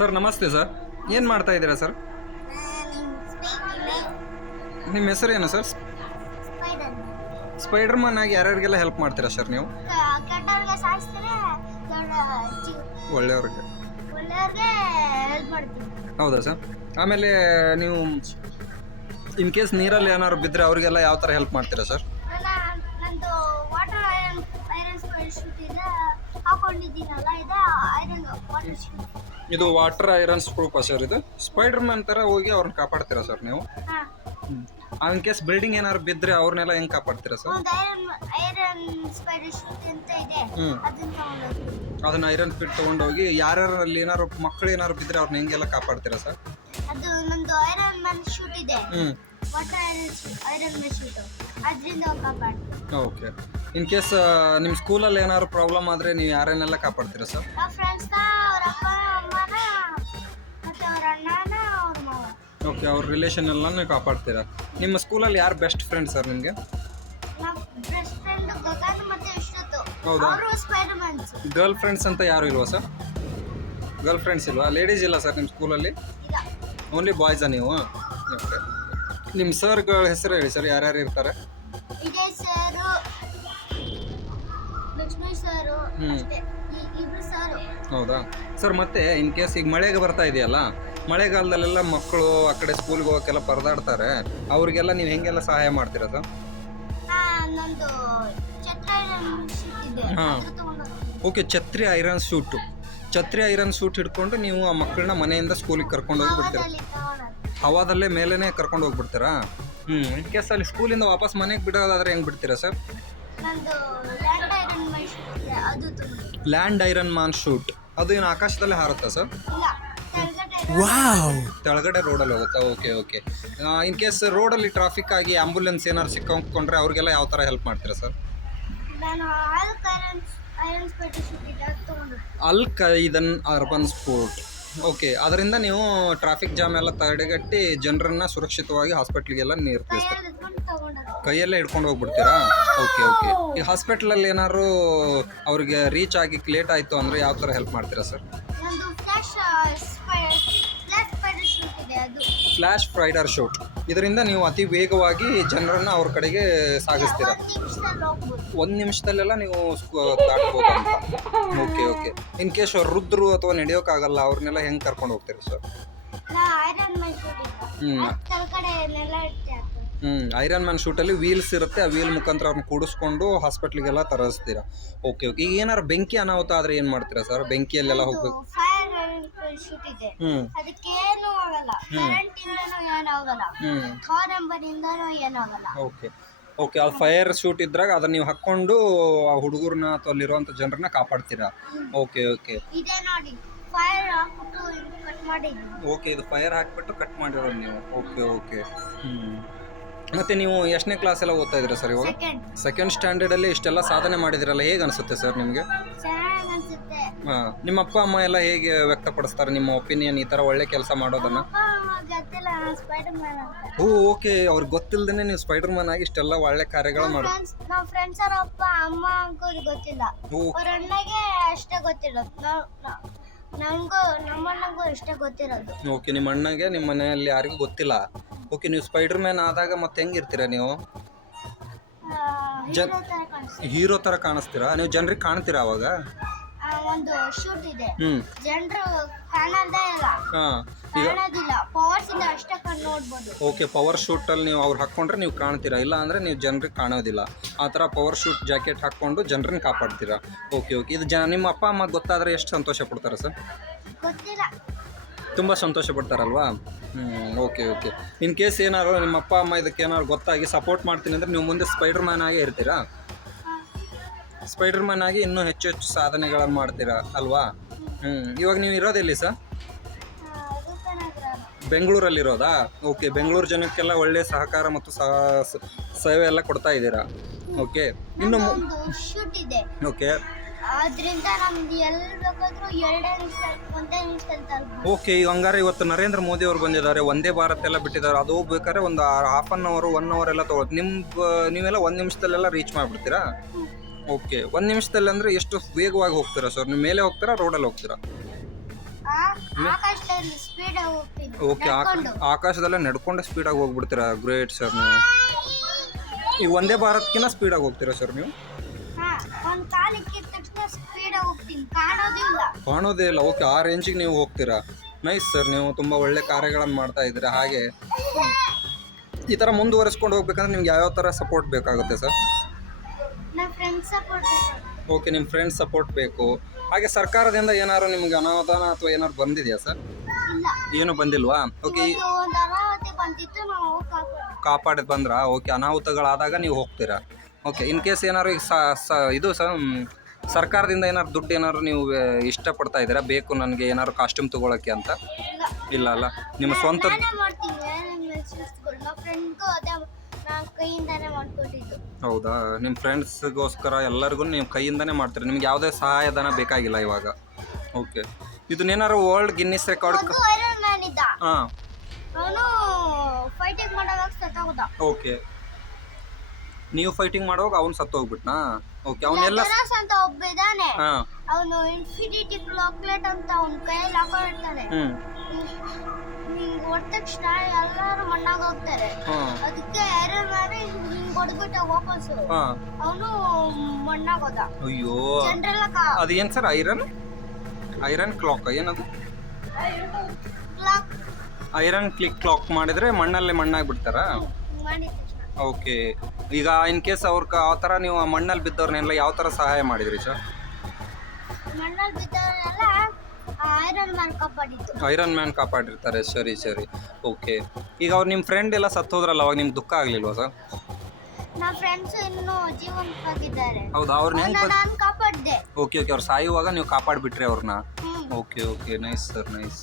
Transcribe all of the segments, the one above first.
Sir ನಮಸ್ತೆ sir. ಏನು ಮಾಡ್ತಾ ಇದ್ದೀರಾ ಸರ್? ನಿಮ್ಮ ಹೆಸರು ಏನು ಸರ್? ಸ್ಪೈಡರ್ ಮ್ಯಾನ್ ಆಗಿ ಯಾರ್ಯಾರಿಗೆಲ್ಲ ಹೆಲ್ಪ್ ಮಾಡ್ತೀರಾ ಸರ್ ನೀವು? ಒಳ್ಳೆಯವ್ರಿಗೆ. ಹೌದಾ ಸರ್? ಆಮೇಲೆ ನೀವು ಇನ್ ಕೇಸ್ ನೀರಲ್ಲಿ ಏನಾದ್ರು ಬಿದ್ದರೆ ಅವರಿಗೆಲ್ಲ ಯಾವ ಥರ ಹೆಲ್ಪ್ ಮಾಡ್ತೀರಾ ಸರ್? ಇದು ವಾಟರ್ ಐರನ್ ಪ್ರೂಫ್ ಸರ್. ಇದು ಸ್ಪೈಡರ್ ಮ್ಯಾನ್ ಥರ ಹೋಗಿ ಅವ್ರನ್ನ ಕಾಪಾಡ್ತೀರಾ ಸರ್ ನೀವು? ಇನ್ ಕೇಸ್ ಬಿಲ್ಡಿಂಗ್ ಏನಾದ್ರು ಬಿದ್ದರೆ ಅವ್ರನ್ನೆಲ್ಲ ಹೆಂಗೆ ಕಾಪಾಡ್ತೀರಾ ಸರ್? ಅದನ್ನ ಐರನ್ ಫಿಟ್ ತೊಗೊಂಡೋಗಿ ಯಾರ್ಯಾರು ಅಲ್ಲಿ ಏನಾದ್ರು ಮಕ್ಕಳು ಏನಾದ್ರು ಬಿದ್ದರೆ ಅವ್ರನ್ನ ಹೆಂಗೆಲ್ಲ ಕಾಪಾಡ್ತೀರಾ ಸರ್? ಅದು ನಂದು ಐರನ್ ಮ್ಯಾನ್ ಶೂಟ್ ಇದೆ. ವಾಟರ್ ಐರನ್ ಮ್ಯಾನ್ ಶೂಟ್ ಅದರಿಂದ ಕಾಪಾಡ್ತೀನಿ. ಓಕೆ. ಇನ್ ಕೇಸ್ ನಿಮ್ಮ ಸ್ಕೂಲಲ್ಲಿ ಏನಾದ್ರು ಪ್ರಾಬ್ಲಮ್ ಆದರೆ ನೀವು ಯಾರನ್ನೆಲ್ಲ ಕಾಪಾಡ್ತೀರಾ ಸರ್? ನಮ್ಮ ಫ್ರೆಂಡ್ಸ್ನ, ಅವ್ರ ಅಪ್ಪ ಅಮ್ಮನ, ಮತ್ತು ಅವ್ರ ಅಣ್ಣನ, ಅವ್ರ ಮಾವ. ಓಕೆ, ಅವ್ರ ರಿಲೇಷನ್ ಎಲ್ಲ ನೀವು ಕಾಪಾಡ್ತೀರಾ. ನಿಮ್ಮ ಸ್ಕೂಲಲ್ಲಿ ಯಾರು ಬೆಸ್ಟ್ ಫ್ರೆಂಡ್ ಸರ್ ನಿಮಗೆ? ನಮ್ಮ ಬೆಸ್ಟ್ ಫ್ರೆಂಡ್ ಗಗನ್ ಮತ್ತು ಇಷ್ಟೊತ್ತು. ಹೌದಾ? ಅವರು ಸ್ಪೈಡರ್ ಮ್ಯಾನ್ಸ್. ಗರ್ಲ್ ಫ್ರೆಂಡ್ಸ್ ಅಂತ ಯಾರು ಇಲ್ವಾ ಸರ್? ಗರ್ಲ್ ಫ್ರೆಂಡ್ಸ್ ಇಲ್ವಾ? ಲೇಡೀಸ್ ಇಲ್ಲ ಸರ್ ನಿಮ್ಮ ಸ್ಕೂಲಲ್ಲಿ? ಇಲ್ಲ. ಓನ್ಲಿ ಬಾಯ್ಸಾ ನೀವು? ಓಕೆ. ನಿಮ್ಮ ಸರ್ಗಳ ಹೆಸರು ಹೇಳಿ ಸರ್, ಯಾರ್ಯಾರು ಇರ್ತಾರೆ? ವಿಜಯ್ ಸರು, ಲಕ್ಷ್ಮೀ ಸರು, ಅಷ್ಟೇ ಇಬ್ರು ಸರು. ಹೌದಾ ಸರ್? ಮತ್ತೆ ಇನ್ ಕೇಸ್ ಈಗ ಮಳೆಗೆ ಬರ್ತಾ ಇದೆಯಲ್ಲ, ಮಳೆಗಾಲದಲ್ಲೆಲ್ಲ ಮಕ್ಕಳು ಆ ಕಡೆ ಸ್ಕೂಲ್ಗೆ ಹೋಗೋಕ್ಕೆಲ್ಲ ಪರದಾಡ್ತಾರೆ, ಅವ್ರಿಗೆಲ್ಲ ನೀವು ಹೆಂಗೆಲ್ಲ ಸಹಾಯ ಮಾಡ್ತೀರಾ ಸರ್? ನಂದು ಛತ್ರ ಇದೆ. ಹಾಂ. ಓಕೆ, ಛತ್ರಿ ಐರನ್ ಶೂಟು. ಛತ್ರಿ ಐರನ್ ಶೂಟ್ ಹಿಡ್ಕೊಂಡು ನೀವು ಆ ಮಕ್ಕಳನ್ನ ಮನೆಯಿಂದ ಸ್ಕೂಲಿಗೆ ಕರ್ಕೊಂಡು ಹೋಗ್ಬಿಡ್ತೀರಾ? ಹವಾದಲ್ಲೇ ಮೇಲೇ ಕರ್ಕೊಂಡು ಹೋಗ್ಬಿಡ್ತೀರಾ? ಇನ್ ಕೇಸ್ ಅಲ್ಲಿ ಸ್ಕೂಲಿಂದ ವಾಪಸ್ ಮನೆಗೆ ಬಿಡೋದಾದ್ರೆ ಹೆಂಗೆ ಬಿಡ್ತೀರಾ ಸರ್? ನಂದು ಲ್ಯಾಂಡ್ ಐರನ್ ಮ್ಯಾನ್ ಶೂಟ್ ಇದೆ, ಅದು ತುಂಬ. ಲ್ಯಾಂಡ್ ಐರನ್ ಮ್ಯಾನ್ ಶೂಟ್ ಅದು ಏನು ಆಕಾಶದಲ್ಲೇ ಹಾರುತ್ತಾ ಸರ್? ಇಲ್ಲ, ಕೆಳಗಡೆ ರೋಡಲ್ಲಿ ಹೋಗುತ್ತಾ? Okay okay. ಇನ್ ಕೇಸ್ ರೋಡಲ್ಲಿ ಟ್ರಾಫಿಕ್ ಆಗಿ ಆಂಬುಲೆನ್ಸ್ ಏನಾದ್ರು ಸಿಕ್ಕೊಂಡ್ರೆ ಅವ್ರಿಗೆಲ್ಲ ಯಾವ ಥರ ಹೆಲ್ಪ್ ಮಾಡ್ತೀರಾ ಸರ್? ನಾನು ಐರನ್ ಸ್ಪೈಡರ್ ಶೂಟ್ ಇದೆ, ಅದು ತಗೊಂಡು. ಅಲ್ ಕೈದನ್ ಅರ್ಬನ್ ಸ್ಪೋರ್ಟ್. ಓಕೆ, ಅದರಿಂದ ನೀವು ಟ್ರಾಫಿಕ್ ಜಾಮ್ ಎಲ್ಲ ತಡೆಗಟ್ಟಿ ಜನರನ್ನ ಸುರಕ್ಷಿತವಾಗಿ ಹಾಸ್ಪಿಟ್ಲಿಗೆಲ್ಲ ನೀರು ತಿಳಿಸ್ತೀರಾ? ಕೈಯಲ್ಲೇ ಹಿಡ್ಕೊಂಡು ಹೋಗ್ಬಿಡ್ತೀರಾ? Okay okay. ಈ ಹಾಸ್ಪಿಟ್ಲಲ್ಲಿ ಏನಾದ್ರು ಅವ್ರಿಗೆ ರೀಚ್ ಆಗಿ ಲೇಟ್ ಆಯಿತು ಅಂದರೆ ಯಾವ ಥರ ಹೆಲ್ಪ್ ಮಾಡ್ತೀರಾ ಸರ್? ನಂದು ಫ್ಲಾಶ್ ಸ್ಪೈಡರ್ ಶೂಟ್ ಇದೆ, ಅದು. Flash spider shoot. ಇದರಿಂದ ನೀವು ಅತಿ ವೇಗವಾಗಿ ಜನರನ್ನು ಅವ್ರ ಕಡೆಗೆ ಸಾಗಿಸ್ತೀರಾ? 1 ನಿಮಿಷದಲ್ಲಿ ಹೋಗ್ಬೋದು. 1 ನಿಮಿಷದಲ್ಲೆಲ್ಲ ನೀವು ದಾಟ್ಬೋದು ಅಂತ. Okay okay. ಇನ್ ಕೇಸ್ ರುದ್ರು ಅಥವಾ ನಡೆಯೋಕ್ಕಾಗಲ್ಲ, ಅವ್ರನ್ನೆಲ್ಲ ಹೆಂಗೆ ಕರ್ಕೊಂಡು ಹೋಗ್ತೀರಾ ಸರ್? ಐರನ್ ಮ್ಯಾನ್ ಶೂಟ್ ಇದೆ, ಕೆಳಗಡೆ ನೆಲ ಇಟ್ಟೆ ಆಗ್ತದೆ. ಐರನ್ ಮ್ಯಾನ್ ಶೂಟಲ್ಲಿ ವೀಲ್ಸ್ ಇರುತ್ತೆ, ಆ ವೀಲ್ ಮುಖಾಂತರ ಅವ್ರನ್ನ ಕೂಡಿಸ್ಕೊಂಡು ಹಾಸ್ಪಿಟ್ಲಿಗೆಲ್ಲ ತರಿಸ್ತೀರಾ? Okay okay. ಈಗ ಏನಾರು ಬೆಂಕಿ ಅನಾಹುತ ಆದರೆ ಏನು ಮಾಡ್ತೀರಾ ಸರ್? ಬೆಂಕಿಯಲ್ಲೆಲ್ಲ ಹೋಗ್ಬೇಕು. ಫೈರ್ ಶೂಟ್ ಇದೆ, ಅದಕ್ಕೇನು ಆಗಲ್ಲ. ಕರೆಂಟ್ ಇಂದನೂ ಏನಾಗಲ್ಲ, ಕಾರ್ ನಂಬರ್ ಇಂದನೂ ಏನಾಗಲ್ಲ. Okay okay. ಅಲ್ಲಿ ಫೈರ್ ಶೂಟ್ ಇದ್ದಾಗ ಅದನ್ನ ನೀವು ಹಾಕ್ಕೊಂಡು ಆ ಹುಡುಗರನ್ನ ಅಥವಾ ಅಲ್ಲಿರುವಂಥ ಜನರನ್ನ ಕಾಪಾಡ್ತೀರಾ? Okay okay. ಇದೆ ನೋಡಿ, ಫೈರ್ ಹಾಕ್ಬಿಟ್ಟು ಕಟ್ ಮಾಡಿದ್ದೀನಿ. ಓಕೆ, ಇದು ಫೈರ್ ಹಾಕ್ಬಿಟ್ಟು ಕಟ್ ಮಾಡಿರೋದು ನೀವು? Okay okay. ಮತ್ತು ನೀವು ಎಷ್ಟನೇ ಕ್ಲಾಸ್ ಎಲ್ಲ ಓದ್ತಾ ಇದ್ದೀರಾ ಸರ್ ಇವಾಗ? ಸೆಕೆಂಡ್ ಸ್ಟ್ಯಾಂಡರ್ಡಲ್ಲಿ ಇಷ್ಟೆಲ್ಲ ಸಾಧನೆ ಮಾಡಿದಿರಲ್ಲ, ಹೇಗೆ ಅನಿಸುತ್ತೆ ಸರ್ ನಿಮಗೆ? ಚೆನ್ನಾಗಿ ಅನ್ಸುತ್ತೆ. ಹಾಂ. ನಿಮ್ಮ ಅಪ್ಪ ಅಮ್ಮ ಎಲ್ಲ ಹೇಗೆ ವ್ಯಕ್ತಪಡಿಸ್ತಾರೆ ನಿಮ್ಮ ಒಪಿನಿಯನ್ ಈ ಥರ ಒಳ್ಳೆ ಕೆಲಸ ಮಾಡೋದನ್ನು? ಗೊತ್ತಿಲ್ಲ, ಸ್ಪೈಡರ್ ಮ್ಯಾನ್ ಅಂತ. ಓಕೆ. ಅವ್ರಿಗೆ ಗೊತ್ತಿಲ್ಲದೇ ನೀವು ಸ್ಪೈಡರ್ ಮ್ಯಾನ್ ಆಗಿ ಇಷ್ಟೆಲ್ಲ ಒಳ್ಳೆ ಕಾರ್ಯಗಳು ಮಾಡೋದು? ನಮ್ಮ ಫ್ರೆಂಡ್ಸ್ ಅವ್ರ ಅಪ್ಪ ಅಮ್ಮ ಅಂಕೋದು ಗೊತ್ತಿಲ್ಲ, ಅವ್ರ ಅಣ್ಣಗೆ ಅಷ್ಟೇ ಗೊತ್ತಿರೋದು. ನಮ್ಮ ಅಣ್ಣಗೂ ಅಷ್ಟೇ ಗೊತ್ತಿರೋದು. ಓಕೆ, ನಿಮ್ಮ ಅಣ್ಣಗೆ ನಿಮ್ಮ ಮನೆಯಲ್ಲಿ ಯಾರಿಗೂ ಗೊತ್ತಿಲ್ಲ. ಓಕೆ, ನೀವು ಸ್ಪೈಡರ್ ಮ್ಯಾನ್ ಆದಾಗ ಮತ್ತೆ ಹೆಂಗಿರ್ತೀರಾ ನೀವು? ಹೀರೋ ಥರ ಕಾಣಿಸ್ತೀರಾ ನೀವು? ಜನರಿಗೆ ಕಾಣ್ತೀರಾ ಅವಾಗ? ಒಂದು ಶೂಟ್ ಇದೆ, ಜನರು ಕಾಣೋದೇ ಇಲ್ಲ, ಕಾಣೋದಿಲ್ಲ, ಪವರ್ಸ್ ಇಂದ ಅಷ್ಟೇ ನೋಡ್ಬೋದು. ಓಕೆ, ಪವರ್ ಶೂಟಲ್ಲಿ ನೀವು ಅವ್ರು ಹಾಕ್ಕೊಂಡ್ರೆ ನೀವು ಕಾಣ್ತೀರಾ, ಇಲ್ಲ ಅಂದರೆ ನೀವು ಜನರಿಗೆ ಕಾಣೋದಿಲ್ಲ. ಆ ಥರ ಪವರ್ ಶೂಟ್ ಜಾಕೆಟ್ ಹಾಕ್ಕೊಂಡು ಜನರನ್ನ ಕಾಪಾಡ್ತೀರಾ? Okay okay. ಇದು ನಿಮ್ಮ ಅಪ್ಪ ಅಮ್ಮ ಗೊತ್ತಾದರೆ ಎಷ್ಟು ಸಂತೋಷ ಪಡ್ತಾರೆ ಸರ್? ಗೊತ್ತಿಲ್ಲ, ತುಂಬ ಸಂತೋಷ ಪಡ್ತಾರಲ್ವಾ? Okay okay. ಇನ್ ಕೇಸ್ ಏನಾದ್ರು ನಿಮ್ಮ ಅಪ್ಪ ಅಮ್ಮ ಇದಕ್ಕೆ ಏನಾದ್ರು ಗೊತ್ತಾಗಿ ಸಪೋರ್ಟ್ ಮಾಡ್ತೀನಿ ಅಂದರೆ ನೀವು ಮುಂದೆ ಸ್ಪೈಡರ್ ಮ್ಯಾನ್ ಆಗೇ ಇರ್ತೀರಾ? ಸ್ಪೈಡರ್ ಮ್ಯಾನ್ ಆಗಿ ಇನ್ನೂ ಹೆಚ್ಚು ಹೆಚ್ಚು ಸಾಧನೆಗಳನ್ನು ಮಾಡ್ತೀರಾ ಅಲ್ವಾ? ಇವಾಗ ನೀವು ಇರೋದೆಲ್ಲಿ ಸರ್? ಬೆಂಗಳೂರಲ್ಲಿರೋದಾ? ಓಕೆ. ಬೆಂಗಳೂರು ಜನಕ್ಕೆಲ್ಲ ಒಳ್ಳೆಯ ಸಹಕಾರ ಮತ್ತು ಸೇವೆ ಎಲ್ಲ ಕೊಡ್ತಾ ಇದ್ದೀರಾ? ಓಕೆ. ಇನ್ನು ಶೂಟ್ ಇದೆ, ಓಕೆ. ಅದರಿಂದ ನಮ್ದು ಎಲ್ಲಿ ಬೇಕಾದ್ರೂ 2 ನಿಮಿಷ 1 ನಿಮಿಷದಲ್ಲಿ ತಲುಪಬಹುದು. ಓಕೆ. ಈಗ ಹಂಗಾರೆ ಇವತ್ತು ನರೇಂದ್ರ ಮೋದಿ ಅವರು ಬಂದಿದ್ದಾರೆ, ಒಂದೇ ಭಾರತ್ ಎಲ್ಲ ಬಿಟ್ಟಿದ್ದಾರೆ. ಅದು ಹೋಗ್ಬೇಕಾದ್ರೆ ಒಂದು ಹಾಫ್ ಆನ್ ಅವರ್ 1 ಅವರ್ ಎಲ್ಲ ತೊಗೊಳುತ್ತೆ. ನೀವೆಲ್ಲ 1 ನಿಮಿಷದಲ್ಲೆಲ್ಲ ರೀಚ್ ಮಾಡಿಬಿಡ್ತೀರಾ? ಓಕೆ. 1 ನಿಮಿಷದಲ್ಲಿ ಅಂದರೆ ಎಷ್ಟು ವೇಗವಾಗಿ ಹೋಗ್ತೀರಾ ಸರ್? ನೀವು ಮೇಲೆ ಹೋಗ್ತೀರಾ, ರೋಡಲ್ಲಿ ಹೋಗ್ತೀರಾ? ಆಕಾಶದಲ್ಲಿ ಸ್ಪೀಡ್ ಆಗಿ ಹೋಗ್ತೀನಿ ಓಕೆ ನಡ್ಕೊಂಡು. ಆಕಾಶದಲ್ಲೇ ನಡ್ಕೊಂಡೆ ಸ್ಪೀಡಾಗಿ ಹೋಗ್ಬಿಡ್ತೀರಾ? ಗ್ರೇಟ್ ಸರ್ ನೀವು. ಈ ಒಂದೇ ಭಾರತ್ಕಿನ್ನ ಸ್ಪೀಡಾಗಿ ಹೋಗ್ತೀರಾ ಸರ್ ನೀವು? ಒಂದ್ ಕಾಲ್ ಇಕ್ಕಿದ ತಕ್ಷಣ ಸ್ಪೀಡ್ ಆಗಿ ಹೋಗ್ತೀನಿ, ಕಾಣೋದಿಲ್ಲ. ಕಾಣೋದೇ ಇಲ್ಲ. ಓಕೆ, ಆ ರೇಂಜಿಗೆ ನೀವು ಹೋಗ್ತೀರಾ. ನೈಸ್ ಸರ್, ನೀವು ತುಂಬ ಒಳ್ಳೆ ಕಾರ್ಯಗಳನ್ನು ಮಾಡ್ತಾ ಇದ್ದೀರಾ. ಹಾಗೆ ಈ ಥರ ಮುಂದುವರಿಸ್ಕೊಂಡು ಹೋಗ್ಬೇಕಂದ್ರೆ ನಿಮ್ಗೆ ಯಾವ್ಯಾವ ಥರ ಸಪೋರ್ಟ್ ಬೇಕಾಗುತ್ತೆ ಸರ್? ನನ್ನ ಫ್ರೆಂಡ್ಸ್ ಸಪೋರ್ಟ್. ಓಕೆ, ನಿಮ್ಮ ಫ್ರೆಂಡ್ಸ್ ಸಪೋರ್ಟ್ ಬೇಕು. ಹಾಗೆ ಸರ್ಕಾರದಿಂದ ಏನಾದ್ರು ನಿಮ್ಗೆ ಅನಾಹುತಾನ ಅಥವಾ ಏನಾದ್ರು ಬಂದಿದೆಯಾ ಸರ್? ಇಲ್ಲ, ಏನು ಬಂದಿಲ್ವಾ? ಓಕೆ, ಒಂದು ಅನಾಹುತಿ ಬಂದಿತ್ತು, ನಾವು ಹೋಗಿ ಕಾಪಾಡಿ ಬಂದ್ರಾ? ಓಕೆ, ಅನಾಹುತಗಳಾದಾಗ ನೀವು ಹೋಗ್ತೀರಾ. ಓಕೆ, ಇನ್ ಕೇಸ್ ಏನಾದ್ರು ಈಗ ಇದು ಸರ್ಕಾರದಿಂದ ಏನಾದ್ರು ದುಡ್ಡು ಏನಾದ್ರು ನೀವು ಇಷ್ಟಪಡ್ತಾ ಇದ್ದೀರಾ? ಬೇಕು ನನಗೆ ಏನಾದ್ರು ಕಾಸ್ಟ್ಯೂಮ್ ತೊಗೊಳಕ್ಕೆ ಅಂತ? ಇಲ್ಲ ಅಲ್ಲ, ನಿಮ್ಮ ಸ್ವಂತ. ನಾನೇ ಮಾಡ್ತೀನಿ. ನನ್ನ ಫ್ರೆಂಡ್ಗೂ ಅದೇ ನಾನು ಕೈಯಿಂದಾನೇ ಮಾಡ್ಕೊಟ್ಟಿದ್ದು. ಹೌದಾ? ನಿಮ್ಮ ಫ್ರೆಂಡ್ಸ್ಗೋಸ್ಕರ ಎಲ್ಲರಿಗೂ ನೀವು ಕೈಯಿಂದನೇ ಮಾಡ್ತೀರಿ. ನಿಮ್ಗೆ ಯಾವುದೇ ಸಹಾಯಧನ ಬೇಕಾಗಿಲ್ಲ ಇವಾಗ? ಓಕೆ, ಇದನ್ನೇನಾದ್ರು world Guinness record? Iron man ಇದ್ದ, ಹಾಂ, ಅವನು ಫೈಟಿಂಗ್ ಮಾಡುವಾಗ ಸತ್ತೋಗ್ದ. ಓಕೆ, ನೀವು ಫೈಟಿಂಗ್ ಮಾಡುವಾಗ ಅವ್ನು ಸತ್ತೋಗ್ಬಿಟ್ನಾ? ಓಕೆ, ಅವನ್ನೆಲ್ಲ. ಥೆನೋಸ್ ಅಂತ ಒಬ್ಬ ಇದ್ದಾನೆ, ಹಾಂ, ಅವನು ಇನ್ಫಿನಿಟಿ ಚಾಕ್ಲೇಟ್ ಅಂತ ಅವನ ಕೈಯಲ್ಲಿ ಹಾಕೊಂಡಿರ್ತಾನೆ. ಹಿಂಗ್ ಹೊಡೆದ ತಕ್ಷಣ ಎಲ್ಲರೂ ಮಣ್ಣಾಗ ಹೋಗ್ತಾರೆ. ಅದಕ್ಕೆ ಐರನ್ ಮ್ಯಾನ್ ಹಿಂಗ್ ಹೊಡೆದ್ಬಿಟ್ಟ ವಾಪಸ್ಸು, ಅವನು ಮಣ್ಣಾಗ ಹೋದ. ಅಯ್ಯೋ, ಜನರೆಲ್ಲ ಅದೇನು ಸರ್? ಐರನ್ ಕ್ಲಾಕ್ ಏನದು? ಕ್ಲಾಕ್ ಐರನ್ ಕ್ಲಾಕ್ ಮಾಡಿದ್ರೆ ಮಣ್ಣಲ್ಲಿ ಮಣ್ಣಾಗ್ಬಿಡ್ತಾರಾ? ಮಾಡಿದ ತಕ್ಷಣ. ಓಕೆ, ಈಗ ಇನ್ ಕೇಸ್ ಆ ಥರ ನೀವು ಆ ಮಣ್ಣಲ್ಲಿ ಬಿದ್ದವ್ರನ್ನೆಲ್ಲ ಯಾವ ಥರ ಸಹಾಯ ಮಾಡಿದ್ರಿ ಸರ್? ಮಣ್ಣಲ್ಲಿ ಬಿದ್ದವರೆಲ್ಲ ಐರನ್ ಮ್ಯಾನ್ ಕಾಪಾಡಿದ್ದು. ಐರನ್ ಮ್ಯಾನ್ ಕಾಪಾಡಿರ್ತಾರೆ. ಸರಿ ಸರಿ, ಓಕೆ. ಈಗ ಅವ್ರು ನಿಮ್ಮ ಫ್ರೆಂಡ್ ಎಲ್ಲ ಸತ್ತೋದ್ರಲ್ಲ, ಅವಾಗ ನಿಮ್ಗೆ ದುಃಖ ಆಗಲಿಲ್ವಾ ಸರ್? ನನ್ನ ಫ್ರೆಂಡ್ಸ್ ಇನ್ನೂ ಜೀವಂತವಾಗಿದ್ದಾರೆ. ಹೌದಾ? ಅವ್ರನ್ನ ಹೆಂಗೆ? ನಾನು ಕಾಪಾಡಿದೆ. ಓಕೆ ಓಕೆ, ಅವ್ರು ಸಾಯುವಾಗ ನೀವು ಕಾಪಾಡಿಬಿಟ್ರಿ ಅವ್ರನ್ನ. Okay okay, nice sir, nice.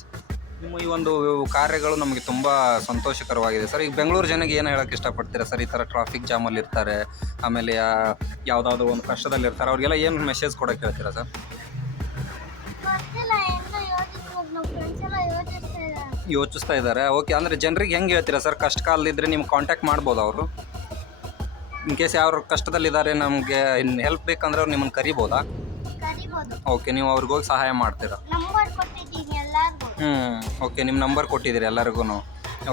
ನಿಮ್ಮ ಈ ಒಂದು ಕಾರ್ಯಗಳು ನಮಗೆ ತುಂಬ ಸಂತೋಷಕರವಾಗಿದೆ ಸರ್. ಈಗ ಬೆಂಗಳೂರು ಜನಕ್ಕೆ ಏನು ಹೇಳೋಕ್ಕೆ ಇಷ್ಟಪಡ್ತೀರಾ ಸರ್? ಈ ಥರ ಟ್ರಾಫಿಕ್ ಜಾಮಲ್ಲಿ ಇರ್ತಾರೆ, ಆಮೇಲೆ ಯಾವುದಾದ್ರೂ ಒಂದು ಕಷ್ಟದಲ್ಲಿ ಇರ್ತಾರೆ, ಅವ್ರಿಗೆಲ್ಲ ಏನು ಮೆಸೇಜ್ ಕೊಡೋಕ್ಕೆ ಹೇಳ್ತೀರಾ ಸರ್? ಯೋಚಿಸ್ತಾ ಇದ್ದಾರೆ. ಓಕೆ, ಅಂದರೆ ಜನರಿಗೆ ಹೆಂಗೆ ಹೇಳ್ತೀರಾ ಸರ್? ಕಷ್ಟ ಕಾಲದಿದ್ದರೆ ನಿಮ್ಗೆ ಕಾಂಟ್ಯಾಕ್ಟ್ ಮಾಡ್ಬೋದು ಅವರು? ಇನ್ ಕೇಸ್ ಯಾರು ಕಷ್ಟದಲ್ಲಿದ್ದಾರೆ, ನಮಗೆ ಇನ್ನು ಹೆಲ್ಪ್ ಬೇಕಂದ್ರೆ ಅವ್ರು ನಿಮ್ಮನ್ನು ಕರಿಬೋದಾ? ಓಕೆ, ನೀವು ಅವ್ರಿಗೆ ಹೋಗಿ ಸಹಾಯ ಮಾಡ್ತೀರಾ? ಓಕೆ, ನಿಮ್ಮ ನಂಬರ್ ಕೊಟ್ಟಿದ್ದೀರಿ ಎಲ್ಲರಿಗೂ?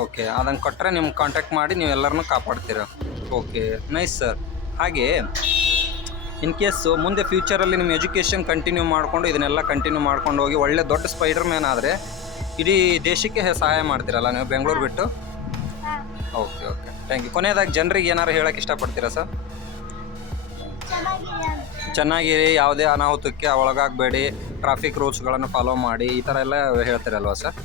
ಓಕೆ, ಅದನ್ನು ಕೊಟ್ಟರೆ ನಿಮ್ಗೆ ಕಾಂಟ್ಯಾಕ್ಟ್ ಮಾಡಿ ನೀವು ಎಲ್ಲರನ್ನೂ ಕಾಪಾಡ್ತೀರಾ. Okay, nice sir. ಹಾಗೆ ಇನ್ ಕೇಸು ಮುಂದೆ ಫ್ಯೂಚರಲ್ಲಿ ನಿಮ್ಮ ಎಜುಕೇಷನ್ ಕಂಟಿನ್ಯೂ ಮಾಡಿಕೊಂಡು ಇದನ್ನೆಲ್ಲ ಕಂಟಿನ್ಯೂ ಮಾಡ್ಕೊಂಡು ಹೋಗಿ ಒಳ್ಳೆ ದೊಡ್ಡ ಸ್ಪೈಡರ್ ಮ್ಯಾನ್ ಆದರೆ ಇಡೀ ದೇಶಕ್ಕೆ ಸಹಾಯ ಮಾಡ್ತೀರಲ್ಲ ನೀವು ಬೆಂಗಳೂರು ಬಿಟ್ಟು? Okay okay, thank you. ಕೊನೆಯದಾಗಿ ಜನರಿಗೆ ಏನಾರು ಹೇಳೋಕ್ಕೆ ಇಷ್ಟಪಡ್ತೀರಾ ಸರ್? ಚೆನ್ನಾಗಿರಿ, ಯಾವುದೇ ಅನಾಹುತಕ್ಕೆ ಒಳಗಾಗಬೇಡಿ, ಟ್ರಾಫಿಕ್ ರೂಲ್ಸ್ಗಳನ್ನು ಫಾಲೋ ಮಾಡಿ, ಈ ಥರ ಎಲ್ಲ ಹೇಳ್ತೀರಲ್ವಾ ಸರ್?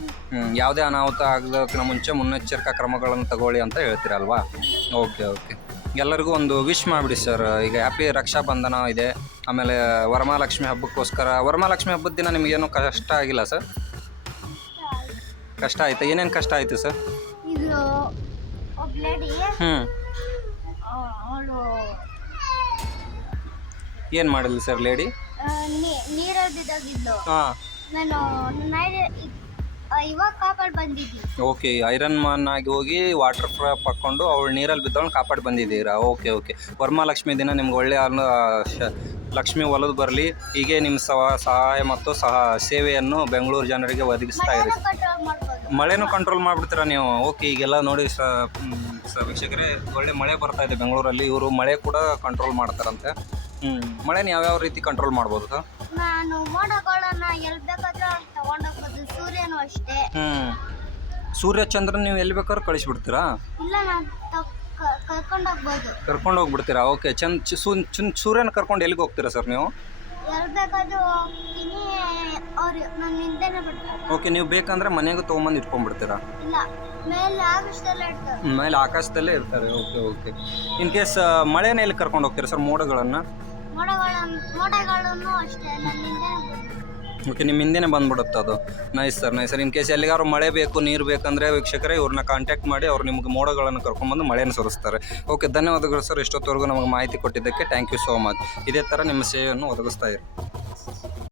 ಯಾವುದೇ ಅನಾಹುತ ಆಗೋದಕ್ಕಿಂತ ಮುಂಚೆ ಮುನ್ನೆಚ್ಚರಿಕಾ ಕ್ರಮಗಳನ್ನು ತಗೊಳ್ಳಿ ಅಂತ ಹೇಳ್ತೀರಲ್ವಾ? ಓಕೆ ಓಕೆ, ಎಲ್ಲರಿಗೂ ಒಂದು ವಿಶ್ ಮಾಡಿಬಿಡಿ ಸರ್. ಈಗ ಹ್ಯಾಪಿ ರಕ್ಷಾಬಂಧನ ಇದೆ, ಆಮೇಲೆ ವರಮಹಾಲಕ್ಷ್ಮಿ ಹಬ್ಬಕ್ಕೋಸ್ಕರ. ವರಮಹಾಲಕ್ಷ್ಮಿ ಹಬ್ಬದ ದಿನ ನಿಮಗೇನು ಕಷ್ಟ ಆಗಿಲ್ಲ ಸರ್? ಕಷ್ಟ ಆಯ್ತಾ? ಏನೇನು ಕಷ್ಟ ಆಯಿತು ಸರ್? ಏನು ಮಾಡಿದ್ಲಿ ಸರ್ ಲೇಡಿ? ನೀರಲ್ಲಿ ಬಿದ್ದೋಗಿದ್ಲು. ಹಾಂ, ನಾನು ಇವಾಗ ಕಾಪಾಡಿ ಬಂದಿದ್ದೀನಿ. ಓಕೆ, ಐರನ್ ಮ್ಯಾನ್ ಆಗಿ ಹೋಗಿ ವಾಟರ್ ಪ್ರೂಫ್ ಹಾಕ್ಕೊಂಡು ಅವಳು ನೀರಲ್ಲಿ ಬಿದ್ದವಳು ಕಾಪಾಡಿ ಬಂದಿದ್ದೀರಾ? ಓಕೆ ಓಕೆ, ವರಮಹಾಲಕ್ಷ್ಮಿ ದಿನ ನಿಮ್ಗೆ ಒಳ್ಳೆ ಲಕ್ಷ್ಮಿ ಒಲದು ಬರಲಿ. ಹೀಗೆ ನಿಮ್ಮ ಸಹಾಯ ಮತ್ತು ಸೇವೆಯನ್ನು ಬೆಂಗಳೂರು ಜನರಿಗೆ ಒದಗಿಸ್ತಾ ಇರಿ. ಮಳೆನೂ ಕಂಟ್ರೋಲ್ ಮಾಡಿಬಿಡ್ತೀರಾ ನೀವು? ಓಕೆ, ಈಗೆಲ್ಲ ನೋಡಿ ವೀಕ್ಷಕರೇ, ಒಳ್ಳೆ ಮಳೆ ಬರ್ತಾ ಇದೆ ಬೆಂಗಳೂರಲ್ಲಿ. ಇವರು ಮಳೆ ಕೂಡ ಕಂಟ್ರೋಲ್ ಮಾಡ್ತಾರಂತೆ. ಮಳೆನ ಯಾವ್ಯಾವ ರೀತಿ ಕಂಟ್ರೋಲ್ ಮಾಡ್ಬೋದು ಸರ್? ನಾನು ಮೋಡಗಳನ್ನ ಎಲ್ಲಿ ಬೇಕಾದ್ರೂ ತಗೊಂಡೋಗ್ಬೋದು. ಸೂರ್ಯನು ಅಷ್ಟೇ. ಸೂರ್ಯ ಚಂದ್ರನ ನೀವು ಎಲ್ಲಿ ಬೇಕಾದ್ರೂ ಕಳಿಸ್ಬಿಡ್ತೀರಾ? ಇಲ್ಲ, ನಾನು ಕರ್ಕೊಂಡು ಹೋಗ್ಬಿಡ್ತೀರಾ? ಓಕೆ, ಸೂರ್ಯನ ಕರ್ಕೊಂಡು ಎಲ್ಲಿಗೆ ಹೋಗ್ತೀರಾ ಸರ್ ನೀವು? ಎಲ್ಲಿ ಬೇಕಾದ್ರೂ ಹೋಗ್ತೀನಿ, ಅವ್ರು ನನ್ನ ಹಿಂದೆನೇ ಬಿಡ್ತಾರೆ. ಓಕೆ, ನೀವು ಬೇಕಂದ್ರೆ ಮನೆಗೂ ತೊಗೊಂಬಂದು ಇಟ್ಕೊಂಡ್ಬಿಡ್ತೀರಾ? ಇಲ್ಲ, ಮೇಲೆ ಆಕಾಶದಲ್ಲೇ ಇರ್ತಾರೆ. ಮೇಲೆ ಆಕಾಶದಲ್ಲೇ ಇರ್ತಾರೆ. ಓಕೆ ಓಕೆ, ಇನ್ ಕೇಸ್ ಮಳೆನ ಎಲ್ಲಿ ಕರ್ಕೊಂಡು ಹೋಗ್ತೀರಾ ಸರ್? ಮೋಡಗಳನ್ನು ಅಷ್ಟೇ ನನ್ನ ಹಿಂದೆ. ಓಕೆ, ನಿಮ್ಮ ಹಿಂದೆನೇ ಬಂದ್ಬಿಡುತ್ತೆ ಅದು. Nice sir, nice sir. In case ಎಲ್ಲಿಗಾದ್ರು ಮಳೆ ಬೇಕು, ನೀರು ಬೇಕಂದರೆ ವೀಕ್ಷಕರೇ ಇವ್ರನ್ನ ಕಾಂಟ್ಯಾಕ್ಟ್ ಮಾಡಿ ಅವ್ರು ನಿಮ್ಗೆ ಮೋಡಗಳನ್ನು ಕರ್ಕೊಂಡ್ಬಂದು ಮಳೆಯನ್ನು ಸುರಿಸ್ತಾರೆ. ಓಕೆ, ಧನ್ಯವಾದಗಳು ಸರ್. ಇಷ್ಟೊತ್ತವರೆಗೂ ನಮಗೆ ಮಾಹಿತಿ ಕೊಟ್ಟಿದ್ದಕ್ಕೆ ಥ್ಯಾಂಕ್ ಯು ಸೋ ಮಚ್. ಇದೇ ಥರ ನಿಮ್ಮ ಸೇವೆಯನ್ನು ಒದಗಿಸ್ತಾ ಇರಿ.